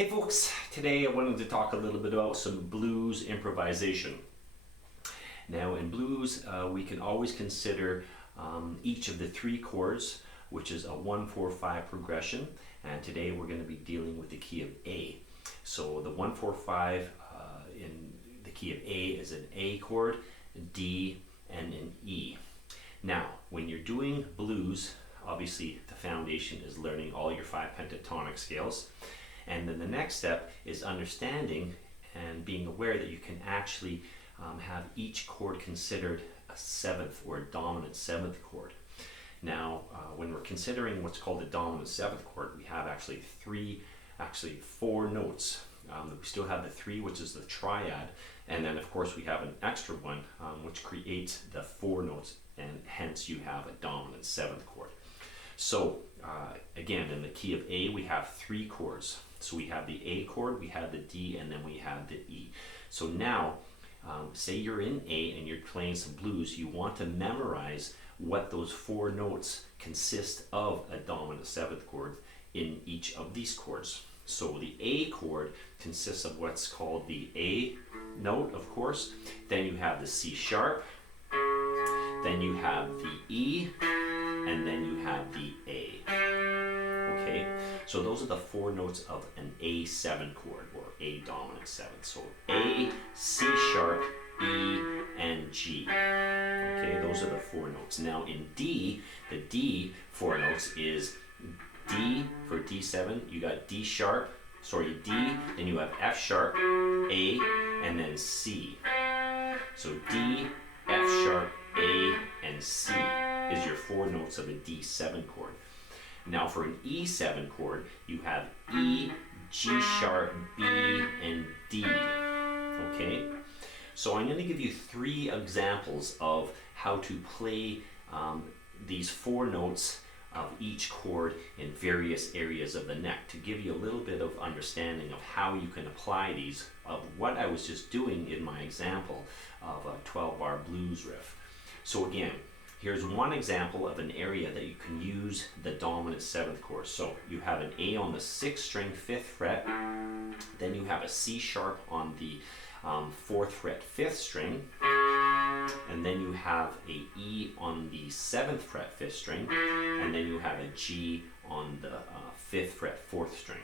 Hey folks, today I wanted to talk a little bit about some blues improvisation. Now in blues, we can always consider each of the three chords, which is a 1-4-5 progression, and today we're going to be dealing with the key of A. So the 1-4-5 in the key of A is an A chord, a D, and an E. Now, when you're doing blues, obviously the foundation is learning all your 5 pentatonic scales. And then the next step is understanding and being aware that you can actually have each chord considered a 7th or a dominant 7th chord. Now, when we're considering what's called a dominant 7th chord, we have actually four notes. We still have the 3, which is the triad, and then of course we have an extra one, which creates the 4 notes, and hence you have a dominant 7th chord. So again, in the key of A, we have 3 chords. So we have the A chord, we have the D, and then we have the E. So now, say you're in A and you're playing some blues, you want to memorize what those 4 notes consist of a dominant 7th chord in each of these chords. So the A chord consists of what's called the A note, of course. Then you have the C sharp, then you have the E, and then you have the A. Okay, so those are the 4 notes of an A7 chord, or A dominant 7. So A, C sharp, E, and G. Okay, those are the 4 notes. Now in D, the D 4 notes is D for D7, you got D, then you have F sharp, A, and then C. So D, F sharp, A, and C is your 4 notes of a D7 chord. Now for an E7 chord, you have E, G sharp, B, and D. Okay? So I'm going to give you 3 examples of how to play these 4 notes of each chord in various areas of the neck to give you a little bit of understanding of how you can apply these, of what I was just doing in my example of a 12-bar blues riff. So again, here's one example of an area that you can use the dominant 7th chord. So you have an A on the 6th string, 5th fret, then you have a C sharp on the 4th fret, 5th string, and then you have a E on the 7th fret, 5th string, and then you have a G on the 5th fret, 4th string.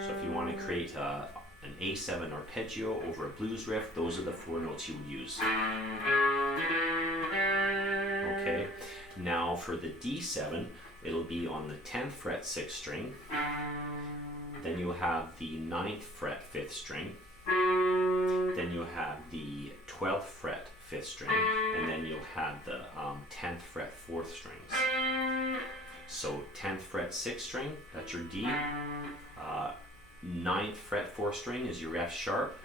So if you want to create an A7 arpeggio over a blues riff, those are the 4 notes you would use. Okay, now for the D7, it'll be on the 10th fret, 6th string, then you'll have the 9th fret, 5th string, then you'll have the 12th fret, 5th string, and then you'll have the 10th fret, 4th strings. So 10th fret, 6th string, that's your D, 9th fret, 4th string is your F sharp,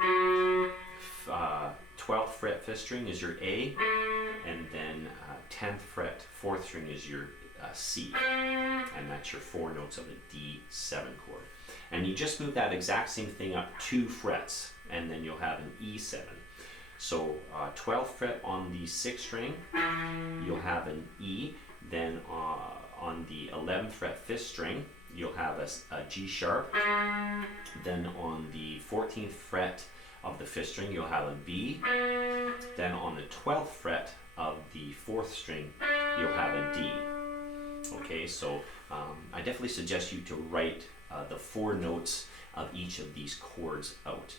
12th fret, 5th string is your A, and then 10th fret, 4th string is your C, and that's your 4 notes of a D7 chord. And you just move that exact same thing up 2 frets, and then you'll have an E7. So 12th fret on the 6th string, you'll have an E, then on the 11th fret, 5th string, you'll have a G sharp, then on the 14th fret of the 5th string, you'll have a B, then on the 12th fret of the 4th string, you'll have a D. Okay, so I definitely suggest you to write the 4 notes of each of these chords out,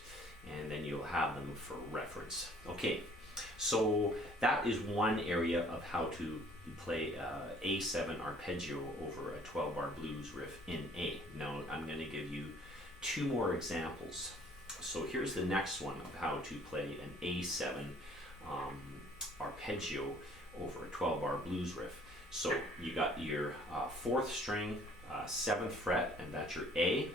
and then you'll have them for reference. Okay, so that is one area of how to play A7 arpeggio over a 12-bar blues riff in A. Now I'm going to give you 2 more examples. So here's the next one of how to play an A7 arpeggio over a 12-bar blues riff. So you got your 4th string, 7th fret, and that's your A.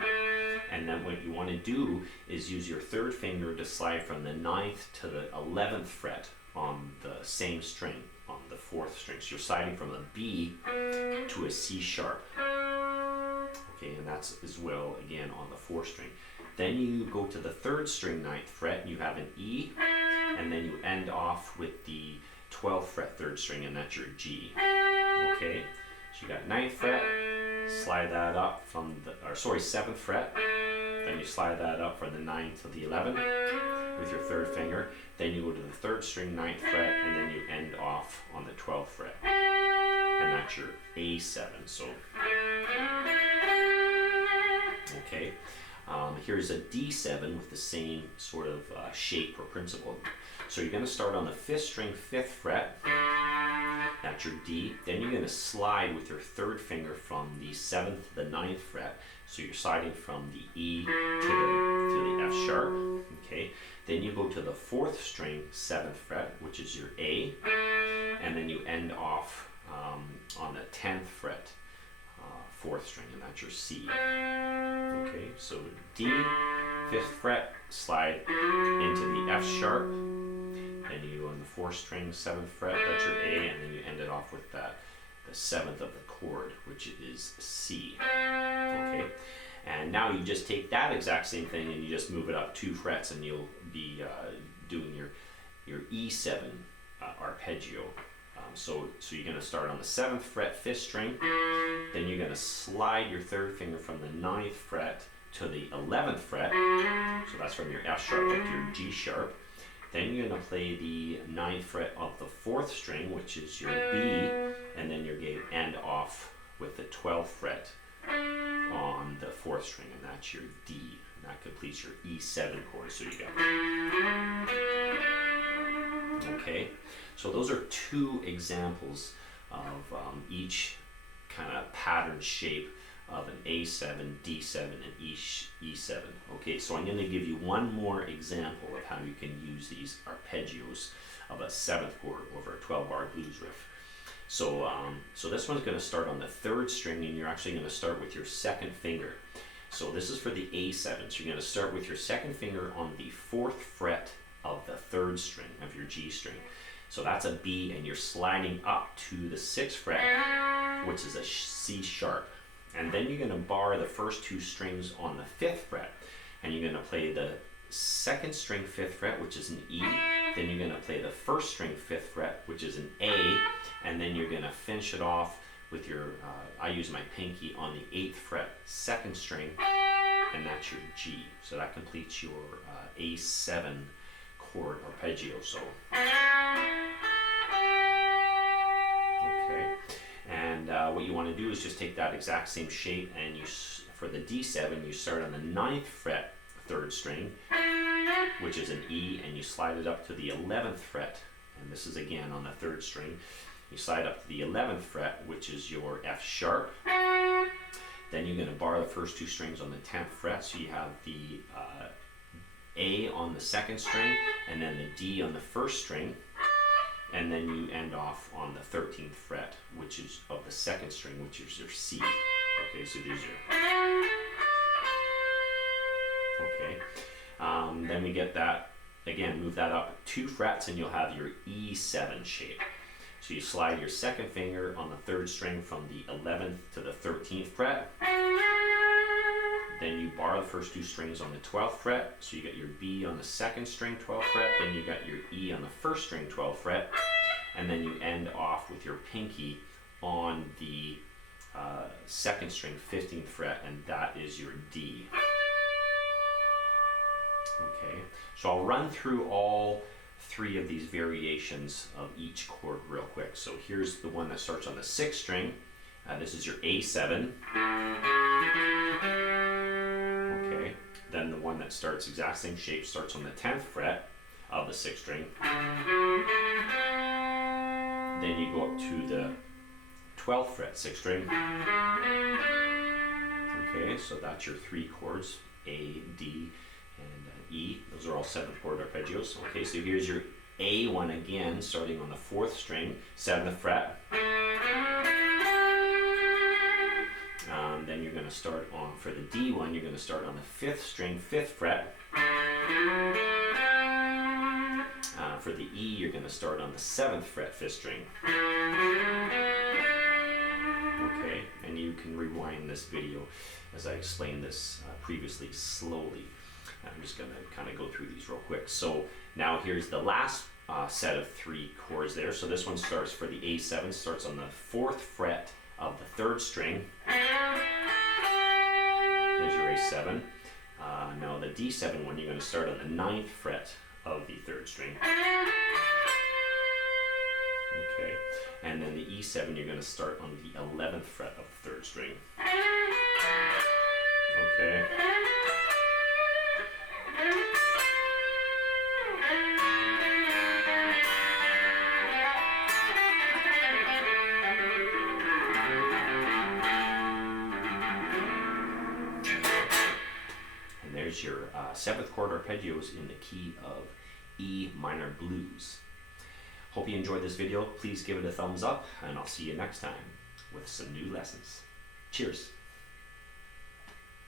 And then what you want to do is use your 3rd finger to slide from the 9th to the 11th fret on the same string, on the 4th string. So you're sliding from a B to a C sharp. Okay, and that's as well again on the 4th string. Then you go to the 3rd string, 9th fret, and you have an E, and then you end off with the 12th fret, 3rd string, and that's your G. Okay, so you got 9th fret, slide that up from the, or sorry, 7th fret, then you slide that up from the 9th to the 11th with your 3rd finger, then you go to the 3rd string, 9th fret, and then you end off on the 12th fret, and that's your A7. So, okay, here's a D7 with the same sort of shape or principle. So you're going to start on the 5th string, 5th fret, that's your D. Then you're going to slide with your 3rd finger from the 7th to the 9th fret. So you're sliding from the E to the F sharp. Okay. Then you go to the 4th string, 7th fret, which is your A, and then you end off on the 10th fret, 4th string, and that's your C. Okay. So D, 5th fret, slide into the F sharp. Then you go on the 4th string, 7th fret, that's your A, and then you end it off with that, the 7th of the chord, which is C. Okay, and now you just take that exact same thing and you just move it up 2 frets, and you'll be doing your E7 arpeggio. So you're going to start on the 7th fret, 5th string, then you're going to slide your 3rd finger from the 9th fret to the 11th fret, so that's from your F sharp up to your G sharp. Then you're going to play the 9th fret of the 4th string, which is your B, and then you're going to end off with the 12th fret on the 4th string, and that's your D. And that completes your E7 chord. So you got. Okay, so those are 2 examples of each kind of pattern shape of an A7, D7, and E7. Okay, so I'm going to give you one more example of how you can use these arpeggios of a 7th chord over a 12-bar blues riff. So, so this one's going to start on the 3rd string, and you're actually going to start with your 2nd finger. So this is for the A7. So you're going to start with your 2nd finger on the 4th fret of the 3rd string of your G string. So that's a B, and you're sliding up to the 6th fret, which is a C sharp. And then you're going to bar the first 2 strings on the 5th fret, and you're going to play the 2nd string 5th fret, which is an E. Then you're going to play the 1st string 5th fret, which is an A, and then you're going to finish it off with your, I use my pinky on the 8th fret, 2nd string, and that's your G. So that completes your A7 chord arpeggio. So, okay. And what you want to do is just take that exact same shape, and you, for the D7, you start on the 9th fret, 3rd string, which is an E, and you slide it up to the 11th fret, and this is again on the 3rd string. You slide up to the 11th fret, which is your F sharp. Then you're going to bar the first 2 strings on the 10th fret, so you have the A on the 2nd string, and then the D on the 1st string. And then you end off on the 13th fret, which is of the 2nd string, which is your C. Okay, so these are. Okay. Then we get that, again, move that up 2 frets, and you'll have your E7 shape. So you slide your 2nd finger on the 3rd string from the 11th to the 13th fret. Then you bar the first 2 strings on the 12th fret, so you get your B on the 2nd string 12th fret, then you got your E on the 1st string 12th fret, and then you end off with your pinky on the 2nd string 15th fret, and that is your D. Okay, so I'll run through all 3 of these variations of each chord real quick. So here's the one that starts on the 6th string. This is your A7. Okay, then the one that starts exact same shape starts on the 10th fret of the 6th string. Then you go up to the 12th fret, 6th string. Okay, so that's your 3 chords, A, D, and E. Those are all 7th chord arpeggios. Okay, so here's your A1 again, starting on the 4th string, 7th fret. Then you're going to start on, for the D1, you're going to start on the 5th string, 5th fret. For the E, you're going to start on the 7th fret, 5th string. Okay, and you can rewind this video as I explained this previously slowly. I'm just going to kind of go through these real quick. So now here's the last set of 3 chords there. So this one starts for the A7, starts on the 4th fret of the third string. There's your A7. Now the D7 one, you're going to start on the 9th fret of the third string. Okay, and then the E7, you're going to start on the 11th fret of the third string. Okay. And there's your 7th chord arpeggios in the key of E minor blues. Hope you enjoyed this video. Please give it a thumbs up, and I'll see you next time with some new lessons. Cheers.